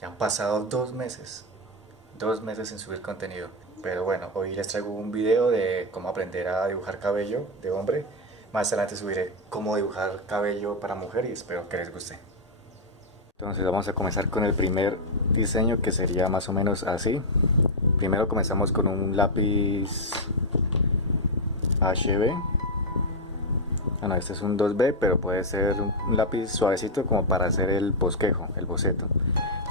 Ya han pasado 2 meses. 2 meses sin subir contenido. Pero bueno, hoy les traigo un video de cómo aprender a dibujar cabello de hombre. Más adelante subiré cómo dibujar cabello para mujer y espero que les guste. Entonces vamos a comenzar con el primer diseño, que sería más o menos así. Primero comenzamos con un lápiz HB. Bueno, este es un 2B, pero puede ser un lápiz suavecito como para hacer el bosquejo, el boceto.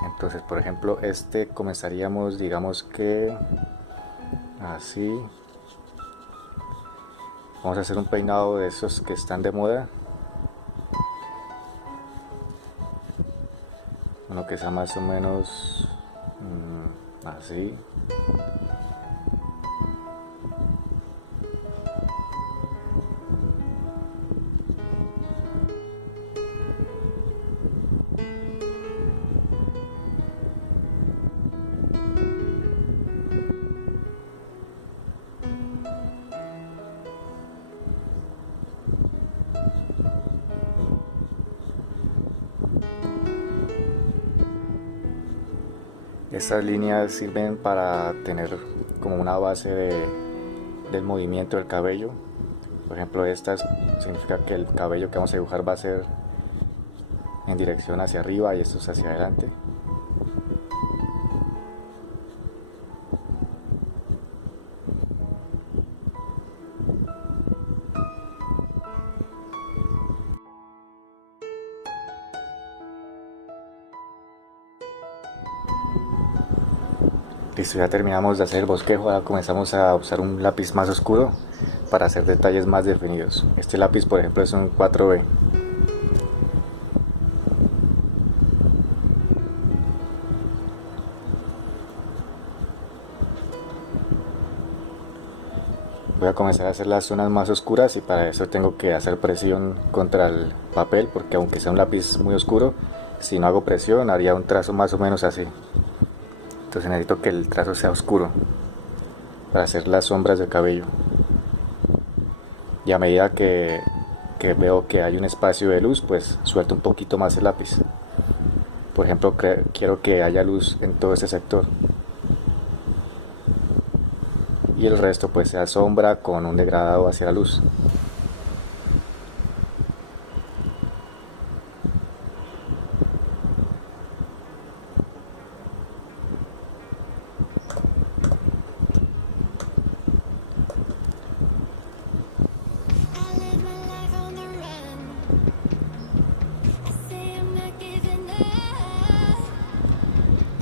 Entonces, por ejemplo, este comenzaríamos, digamos que así. Vamos a hacer un peinado de esos que están de moda. Uno que sea más o menos así. Estas líneas sirven para tener como una base del movimiento del cabello. Por ejemplo, estas significa que el cabello que vamos a dibujar va a ser en dirección hacia arriba y estos hacia adelante. Listo, ya terminamos de hacer el bosquejo. Ahora comenzamos a usar un lápiz más oscuro para hacer detalles más definidos. Este lápiz, por ejemplo, es un 4B. Voy a comenzar a hacer las zonas más oscuras y para eso tengo que hacer presión contra el papel, porque aunque sea un lápiz muy oscuro, si no hago presión haría un trazo más o menos así. Entonces necesito que el trazo sea oscuro para hacer las sombras del cabello. Y a medida que veo que hay un espacio de luz, pues suelto un poquito más el lápiz. Por ejemplo, quiero que haya luz en todo este sector. Y el resto pues sea sombra con un degradado hacia la luz.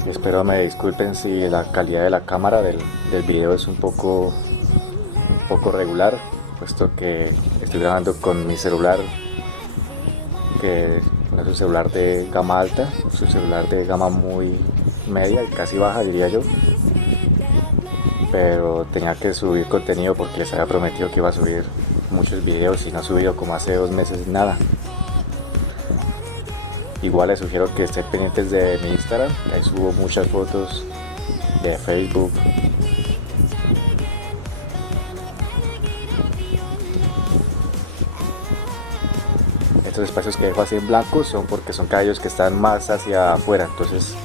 Y espero me disculpen si la calidad de la cámara del video es un poco regular, puesto que estoy grabando con mi celular, que no es un celular de gama alta, es un celular de gama muy media y casi baja, diría yo. Pero tenía que subir contenido porque les había prometido que iba a subir muchos videos y no he subido como hace 2 meses nada. Igual les sugiero que estén pendientes de mi Instagram, ahí subo muchas fotos, de Facebook. Estos espacios que dejo así en blanco son porque son cabellos que están más hacia afuera, entonces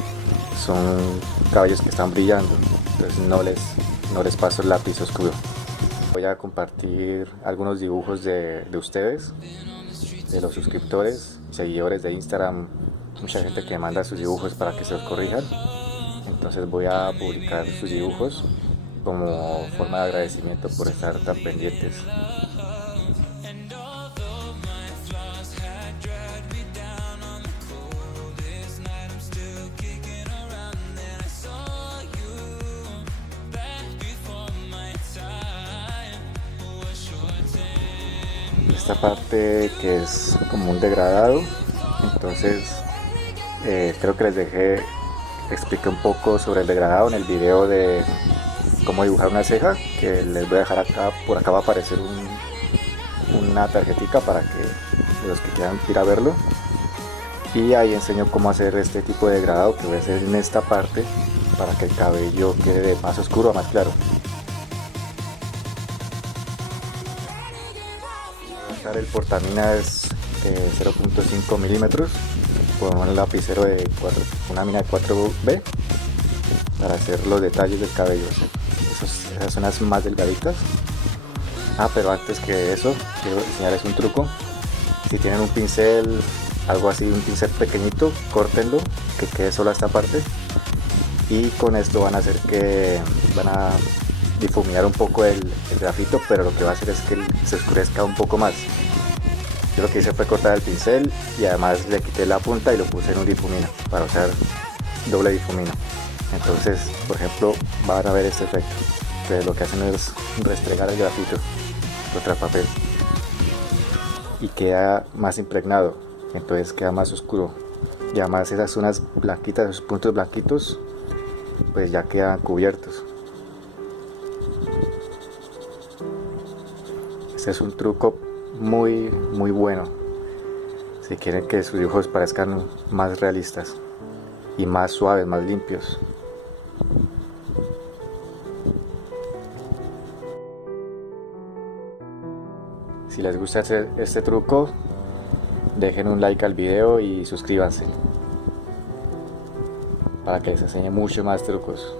son cabellos que están brillando, entonces no les paso el lápiz oscuro. Voy a compartir algunos dibujos de ustedes, de los suscriptores, seguidores de Instagram, mucha gente que me manda sus dibujos para que se los corrijan. Entonces voy a publicar sus dibujos como forma de agradecimiento por estar tan pendientes. Esta parte que es como un degradado, entonces creo que expliqué un poco sobre el degradado en el video de cómo dibujar una ceja, que les voy a dejar acá. Por acá va a aparecer una tarjetica para que los que quieran ir a verlo, y ahí enseño cómo hacer este tipo de degradado que voy a hacer en esta parte para que el cabello quede de más oscuro a más claro. El portamina es 0.5 milímetros, con un lapicero de una mina de 4B para hacer los detalles del cabello, esas zonas más delgaditas. Pero antes que eso quiero enseñarles un truco. Si tienen un pincel, algo así, un pincel pequeñito, córtenlo, que quede solo esta parte, y con esto van a difuminar un poco el grafito, pero lo que va a hacer es que se oscurezca un poco más. Yo lo que hice fue cortar el pincel y además le quité la punta y lo puse en un difumino para usar doble difumino. Entonces, por ejemplo, van a ver este efecto, que lo que hacen es restregar el grafito contra el papel y queda más impregnado, entonces queda más oscuro, y además esas zonas blanquitas, esos puntos blanquitos, pues ya quedan cubiertos. Este es un truco muy bueno si quieren que sus dibujos parezcan más realistas y más suaves, más limpios. Si les gusta este truco, dejen un like al video y suscríbanse para que les enseñe mucho más trucos.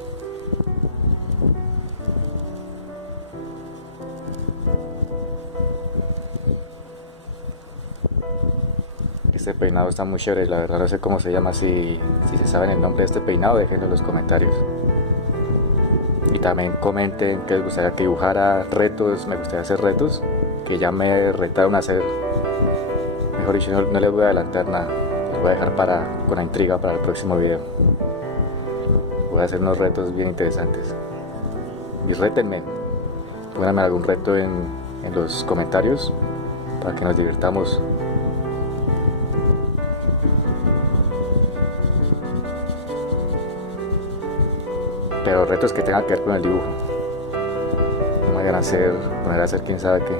Este peinado está muy chévere, la verdad no sé cómo se llama. Si se saben el nombre de este peinado, déjenlo en los comentarios. Y también comenten que les gustaría que dibujara retos. Me gustaría hacer retos que ya me retaron a hacer. Mejor dicho, no les voy a adelantar nada, les voy a dejar con la intriga para el próximo video. Voy a hacer unos retos bien interesantes. Y rétenme, pónganme algún reto en los comentarios para que nos divirtamos. Pero retos que tengan que ver con el dibujo. No me vayan a poner a hacer quién sabe qué.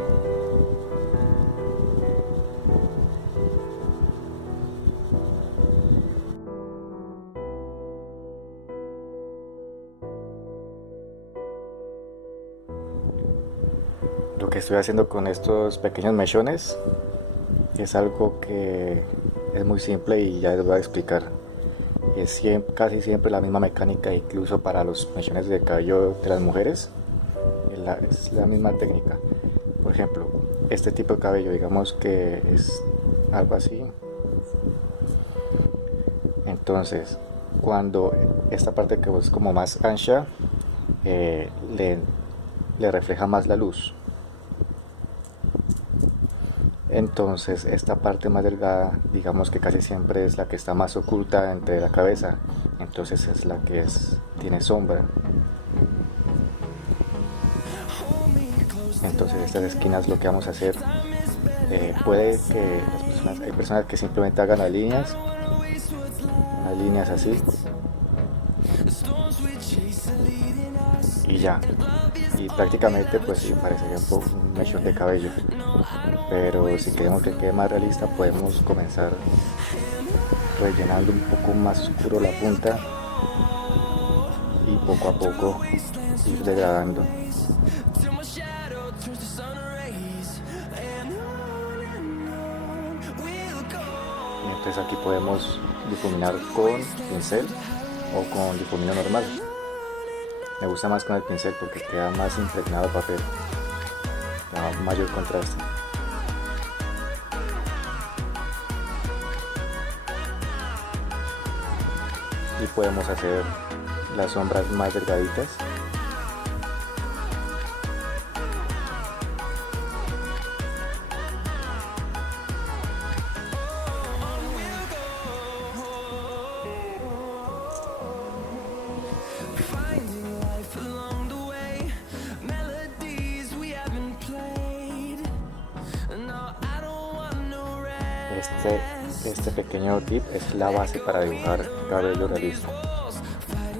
Lo que estoy haciendo con estos pequeños mechones es algo que es muy simple y ya les voy a explicar. Es casi siempre la misma mecánica, incluso para los mechones de cabello de las mujeres. Es la misma técnica. Por ejemplo, este tipo de cabello, digamos que es algo así. Entonces, cuando esta parte que es como más ancha, le refleja más la luz. Entonces esta parte más delgada, digamos que casi siempre es la que está más oculta entre la cabeza, entonces es la que tiene sombra. Entonces estas esquinas lo que vamos a hacer, puede que hay personas que simplemente hagan las líneas así y ya, y prácticamente pues sí parecería un mechón de cabello. Pero si queremos que quede más realista, podemos comenzar rellenando un poco más oscuro la punta y poco a poco ir degradando. Y entonces aquí podemos difuminar con pincel o con difumino normal. Me gusta más con el pincel porque queda más impregnado el papel, da mayor contraste. Y podemos hacer las sombras más delgaditas. Este pequeño tip es la base para dibujar cabello realista.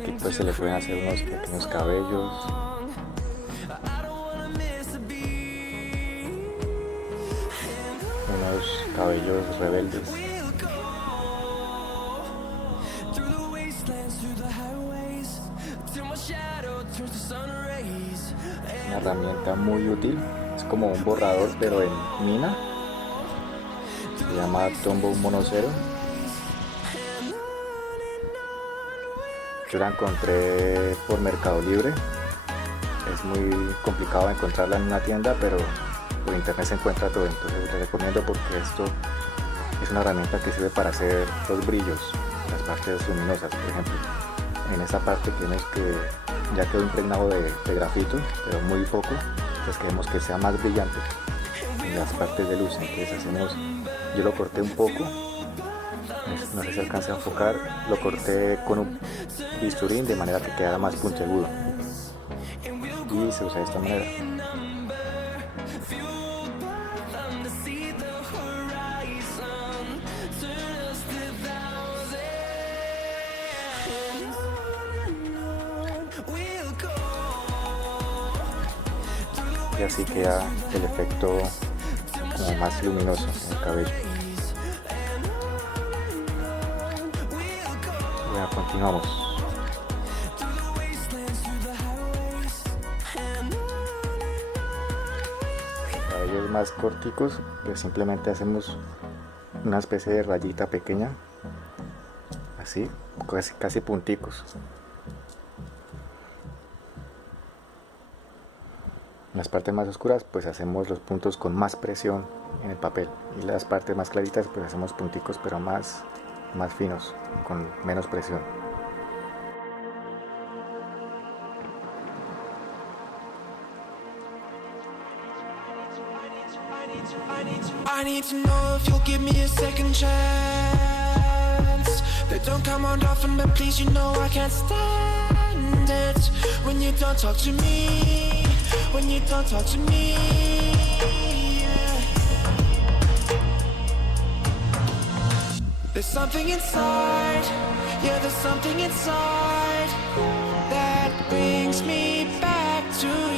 Aquí pues se le pueden hacer unos pequeños cabellos, unos cabellos rebeldes. Una herramienta muy útil, es como un borrador pero en mina. Se llama Tombow Mono 0. Yo la encontré por Mercado Libre. Es muy complicado encontrarla en una tienda, pero por internet se encuentra todo. Entonces les recomiendo porque esto es una herramienta que sirve para hacer los brillos, las partes luminosas. Por ejemplo, en esta parte que vemos que ya quedó impregnado de grafito, pero muy poco, pues queremos que sea más brillante en las partes de luz. Entonces yo lo corté un poco, no sé si alcanza a enfocar, lo corté con un bisturín de manera que quedara más puntiagudo y se usa de esta manera. Y así queda el efecto como más luminoso en el cabello. Ya continuamos. Cabellos más corticos, pues simplemente hacemos una especie de rayita pequeña, así, casi punticos. En las partes más oscuras pues hacemos los puntos con más presión en el papel, y las partes más claritas pues hacemos punticos pero más finos, con menos presión. I need to know if you'll give me a second chance. They don't come around often, but please, you know I can't stand it when you don't talk to me, when you don't talk to me, yeah. There's something inside, there's something inside that brings me back to